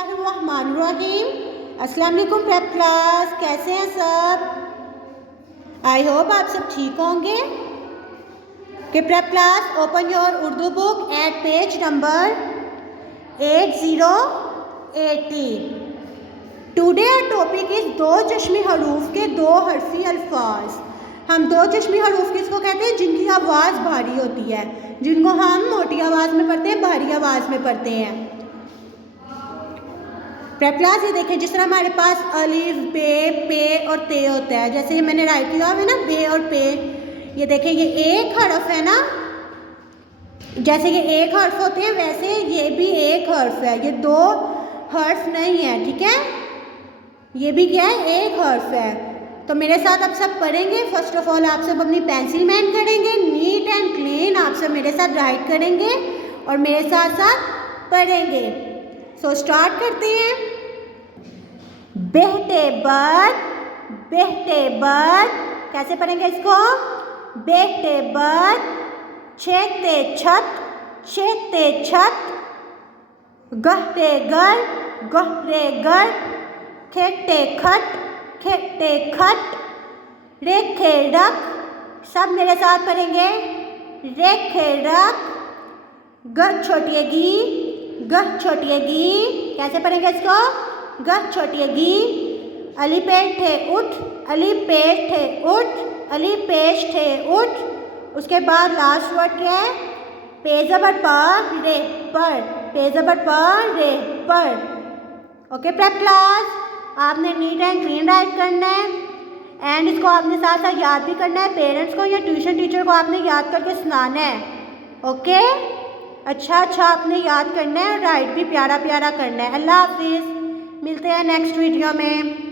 बिस्मिल्लाहिर्रहमानिर्रहीम। अस्सलाम वालेकुम प्रेप क्लास, कैसे हैं सब? आई होप आप सब ठीक होंगे। कि prep class open your Urdu book at page number 8080। Today our topic is दो चश्मी हरूफ के दो हरफी अल्फाज। हम दो चश्मी हरूफ किसको कहते हैं? जिनकी आवाज़ भारी होती है, जिनको हम मोटी आवाज़ में पढ़ते हैं, भारी आवाज़ में पढ़ते हैं। प्रेप क्लास ये देखें, जिस तरह हमारे पास अलिफ, बे, पे और ते होता है, जैसे ये मैंने राइट किया हुआ है ना, बे और पे। ये देखें, ये एक हर्फ है ना, जैसे ये एक हर्फ होते हैं वैसे ये भी एक हर्फ है, ये दो हर्फ नहीं है, ठीक है। ये भी क्या है? एक हर्फ है। तो मेरे साथ आप सब पढ़ेंगे। फर्स्ट ऑफ ऑल आप सब अपनी पेंसिल मैन करेंगे, नीट एंड क्लीन आप सब मेरे साथ राइट करेंगे और मेरे साथ साथ पढ़ेंगे। सो स्टार्ट करते हैं। बेहते बद, बेहते बद, कैसे पढ़ेंगे इसको? बेहते बद, छेते छत, छेते छत, गहते गर, गहरे गर, खेटे खट, खेटे खट, रेखे रख, सब मेरे साथ पढ़ेंगे। रेखे रख, ग छोटिएगी, गह छोटिएगी, कैसे पढ़ेंगे इसको? गह छोटिएगी। अली पेट थे उठ, अली पेट थे उठ, अली पेश थे उठ। उसके बाद लास्ट वर्ड क्या है? पे ज़बर प, रे पर, पे ज़बर प, रे पर। ओके प्रेप क्लास, आपने नीट एंड क्लीन राइट करना है एंड इसको आपने साथ साथ याद भी करना है। पेरेंट्स को या ट्यूशन टीचर को आपने याद करके सुनाना है। ओके, अच्छा आपने याद करना है और राइट भी प्यारा प्यारा करना है। अल्लाह हाफिज़, मिलते हैं नेक्स्ट वीडियो में।